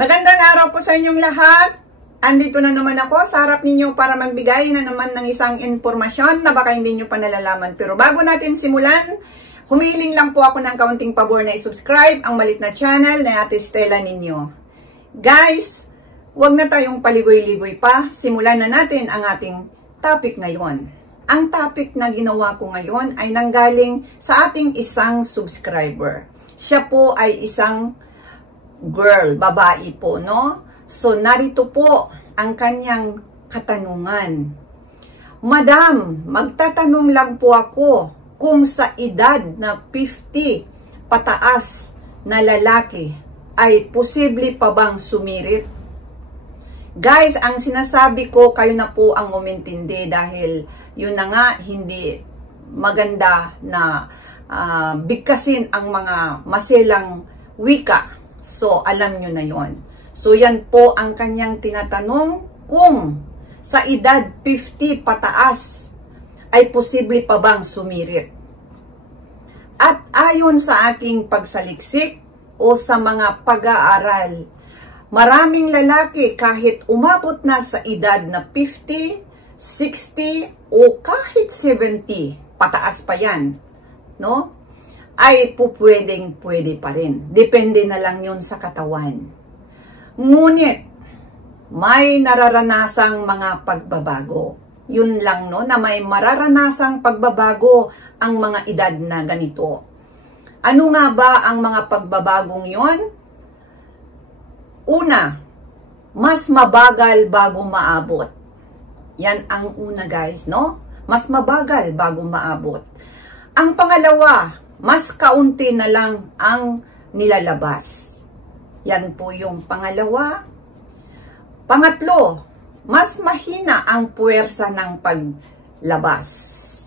Magandang araw po sa inyong lahat. Andito na naman ako sa harap ninyo para magbigay na naman ng isang impormasyon na baka hindi nyo pa nalalaman. Pero bago natin simulan, humiling lang po ako ng kaunting pabor na i-subscribe ang malit na channel na Ate Stella ninyo. Guys, huwag na tayong paligoy-ligoy pa. Simulan na natin ang ating topic ngayon. Ang topic na ginawa ko ngayon ay nanggaling sa ating isang subscriber. Siya po ay isang girl, babae po, no? So, narito po ang kanyang katanungan. Madam, magtatanong lang po ako kung sa edad na 50 pataas na lalaki ay posible pa bang sumirit? Guys, ang sinasabi ko, kayo na po ang umintindi dahil yun na nga, hindi maganda na bigkasin ang mga maselang wika. So, alam nyo na yon. So, yan po ang kanyang tinatanong kung sa edad 50 pataas ay posible pa bang sumirit. At ayon sa aking pagsaliksik o sa mga pag-aaral, maraming lalaki kahit umabot na sa edad na 50, 60 o kahit 70, pataas pa yan, no? Ay pwede pa rin. Depende na lang yun sa katawan. Ngunit, may nararanasang mga pagbabago. Yun lang, no, na may mararanasang pagbabago ang mga edad na ganito. Ano nga ba ang mga pagbabagong yon? Una, mas mabagal bago maabot. Yan ang una, guys, no? Mas mabagal bago maabot. Ang pangalawa, mas kaunti na lang ang nilalabas. Yan po yung pangalawa. Pangatlo, mas mahina ang puwersa ng paglabas.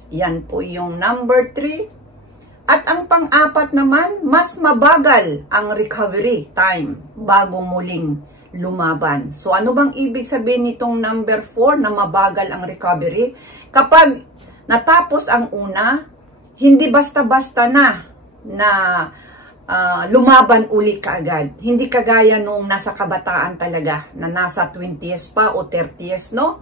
Yan po yung number 3. At ang pang-apat naman, mas mabagal ang recovery time bago muling lumaban. So ano bang ibig sabihin nitong number 4 na mabagal ang recovery? Kapag natapos ang una, hindi basta-basta na lumaban uli kaagad. Hindi kagaya nung nasa kabataan talaga, na nasa 20s pa o 30s, no?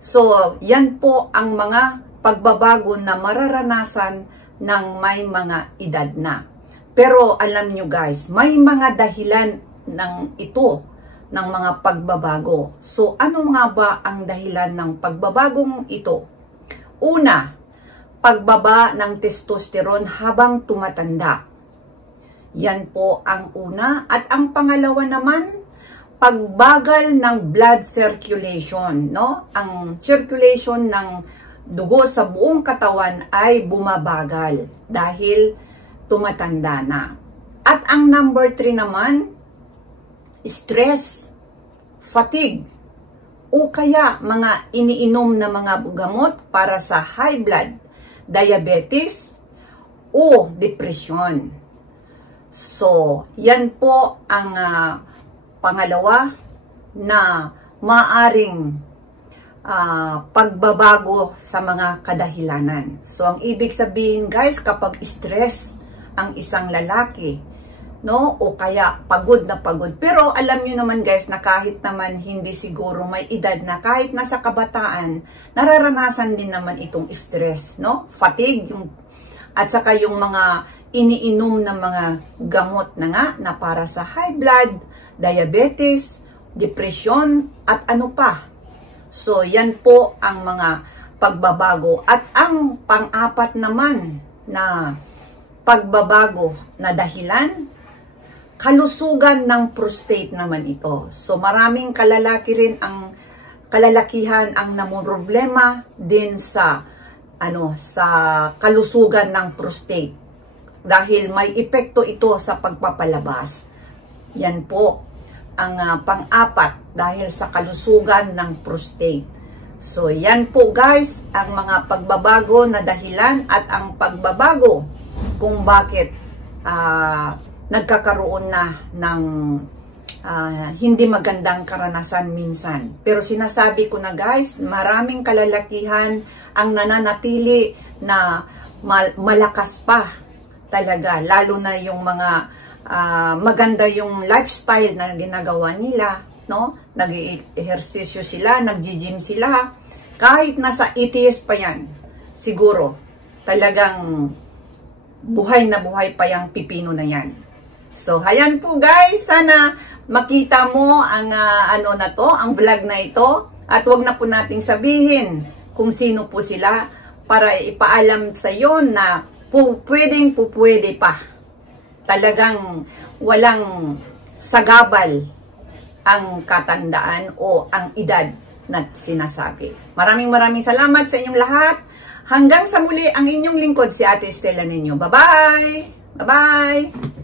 So, yan po ang mga pagbabago na mararanasan ng may mga edad na. Pero alam nyo guys, may mga dahilan ng ito, ng mga pagbabago. So, ano nga ba ang dahilan ng pagbabagong ito? Una, pagbaba ng testosterone habang tumatanda. Yan po ang una. At ang pangalawa naman, pagbagal ng blood circulation, no? Ang circulation ng dugo sa buong katawan ay bumabagal dahil tumatanda na. At ang number 3 naman, stress, fatigue, o kaya mga iniinom na mga gamot para sa high blood, diabetes, o depression. So, yan po ang pangalawa na maaring pagbabago sa mga kadahilanan. So, ang ibig sabihin guys, kapag stress ang isang lalaki, no, o kaya pagod na pagod. Pero alam nyo naman guys na kahit naman hindi siguro may edad na, kahit nasa kabataan, nararanasan din naman itong stress, no? Fatigue, at saka yung mga iniinom na mga gamot na nga na para sa high blood, diabetes, depression, at ano pa. So, yan po ang mga pagbabago. At ang pang-apat naman na pagbabago na dahilan, kalusugan ng prostate naman ito. So, maraming kalalakihan ang namumroblema din sa kalusugan ng prostate. Dahil may epekto ito sa pagpapalabas. Yan po ang pang-apat dahil sa kalusugan ng prostate. So, yan po guys ang mga pagbabago na dahilan at ang pagbabago kung bakit nagkakaroon na ng hindi magandang karanasan minsan. Pero sinasabi ko na guys, maraming kalalakihan ang nananatili na malakas pa talaga, lalo na yung mga maganda yung lifestyle na ginagawa nila, no? Nag-ehersisyo sila, nag-gym sila. Kahit nasa 80s pa yan, siguro, talagang buhay na buhay pa yung pipino na yan. So, ayan po guys, sana makita mo ang ang vlog na ito. At wag na po nating sabihin kung sino po sila para ipaalam sa iyo na pwede pa. Talagang walang sagabal ang katandaan o ang edad na sinasabi. Maraming salamat sa inyong lahat. Hanggang sa muli, ang inyong lingkod si Ate Stella ninyo. Bye-bye! Bye-bye!